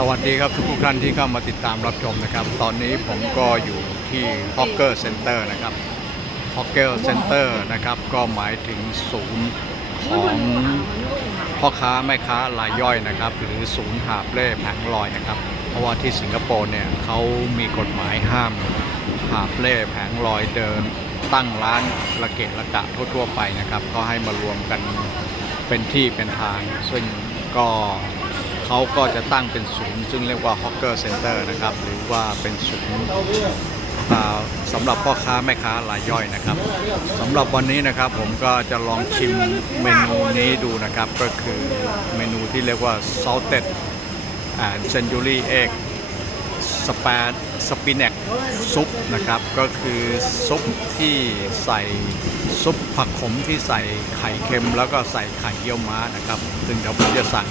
สวัสดีครับทุกท่านที่เข้ามาติดตามรับชมนะครับ ตอนนี้ผมก็อยู่ที่ Hawker Center นะครับ Hawker Center นะครับก็หมายถึงศูนย์ของพ่อค้าแม่ค้ารายย่อยนะครับ หรือศูนย์หาบเล่แผงลอยนะครับ เพราะว่าที่สิงคโปร์เนี่ยเขามีกฎหมายห้ามหาบเล่แผงลอยเดิน ตั้งร้านระเกะระกะทั่วๆไปนะครับ ก็ให้มารวมกันเป็นที่เป็นทาง ซึ่งก็ เขาก็จะตั้งเป็นศูนย์ ซึ่งเรียกว่า Hawker Center นะครับ หรือว่าเป็นศูนย์สำหรับพ่อค้าแม่ค้ารายย่อยนะครับสำหรับวันนี้นะครับผมก็จะลองชิมเมนูนี้ดูนะครับ ก็คือเมนูที่เรียกว่า salted and century egg สปาสปินแนกซุปนะครับ ก็คือซุปที่ใส่ซุปผักขมที่ใส่ไข่เค็ม แล้วก็ใส่ไข่เยี่ยวม้านะครับ ซึ่งเดี๋ยวผมจะสั่ง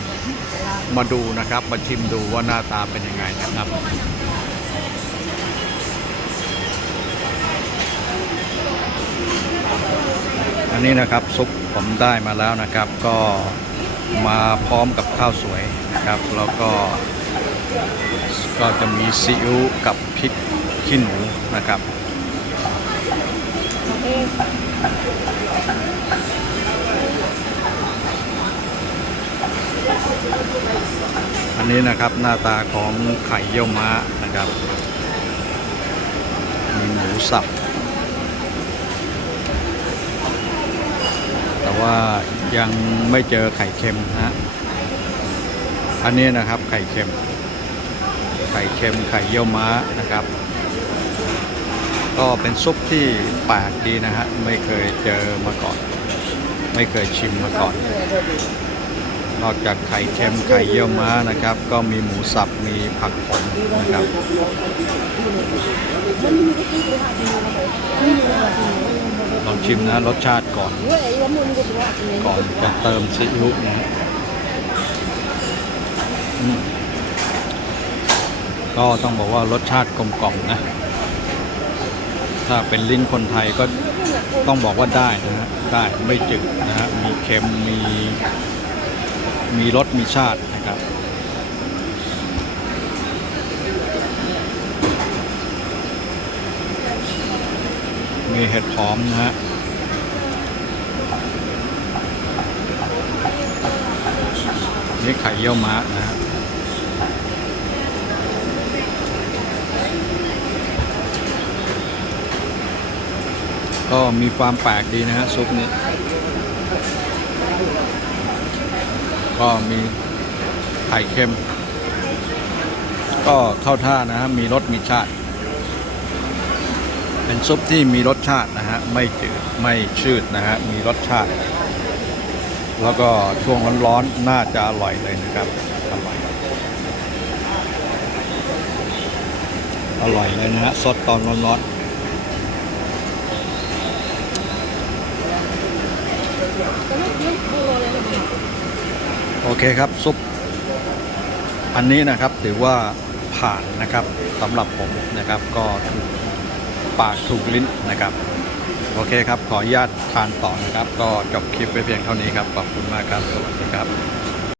มาดูนะครับ มาชิมดูว่าหน้าตาเป็นยังไงนะครับอันนี้นะครับซุปผมได้มาแล้วนะครับก็มาพร้อมกับข้าวสวยนะครับ แล้วก็ก็จะมีซีอิ๊วกับพริกขี้หนูนะครับ นนี้นะครับหน้าตาของไข่เยี่ยวม้านะครับ มีหมูสับ แต่ว่ายังไม่เจอไข่เค็มฮะ อันนี้นะครับไข่เค็ม ไข่เค็มไข่เยี่ยวม้านะครับ ก็เป็นซุปที่แปลกดีนะฮะ ไม่เคยเจอมาก่อน ไม่เคยชิมมาก่อน นอกจากไข่เค็มไข่เยี่ยวม้านะครับ ก็มีหมูสับมีผักผงนะครับ ลองชิมนะรสชาติก่อน ก่อนจะเติมซีอิ๊วนะก็ต้องบอกว่ารสชาติกลมกล่อมนะ ถ้าเป็นลิ้นคนไทยก็ต้องบอกว่าได้นะฮะได้ไม่จืดนะฮะมีเค็มมี มีรสมีชาตินะครับมีเห็ดหอมนะฮะนี่ไข่เยี่ยวม้านะฮะก็มีความแปลกดีนะฮะซุปนี้ ก็มีไข่เค็ม ก็เข้าท่านะฮะมีรสมีชาติ เป็นซุปที่มีรสชาตินะฮะไม่จืดไม่ชืดนะฮะมีรสชาติ แล้วก็ช่วงร้อนๆน่าจะอร่อยเลยนะครับอร่อยอร่อยเลยนะฮะสดตอนร้อนๆ เคครับซุปอันนี้นะครับถือว่าผ่านนะครับสำหรับผมนะครับก็ถูกปากถูกลิ้นนะครับ โอเคครับ ขออนุญาตทานต่อนะครับ ก็จบคลิปไปเพียงเท่านี้ครับ ขอบคุณมากครับ สวัสดีครับ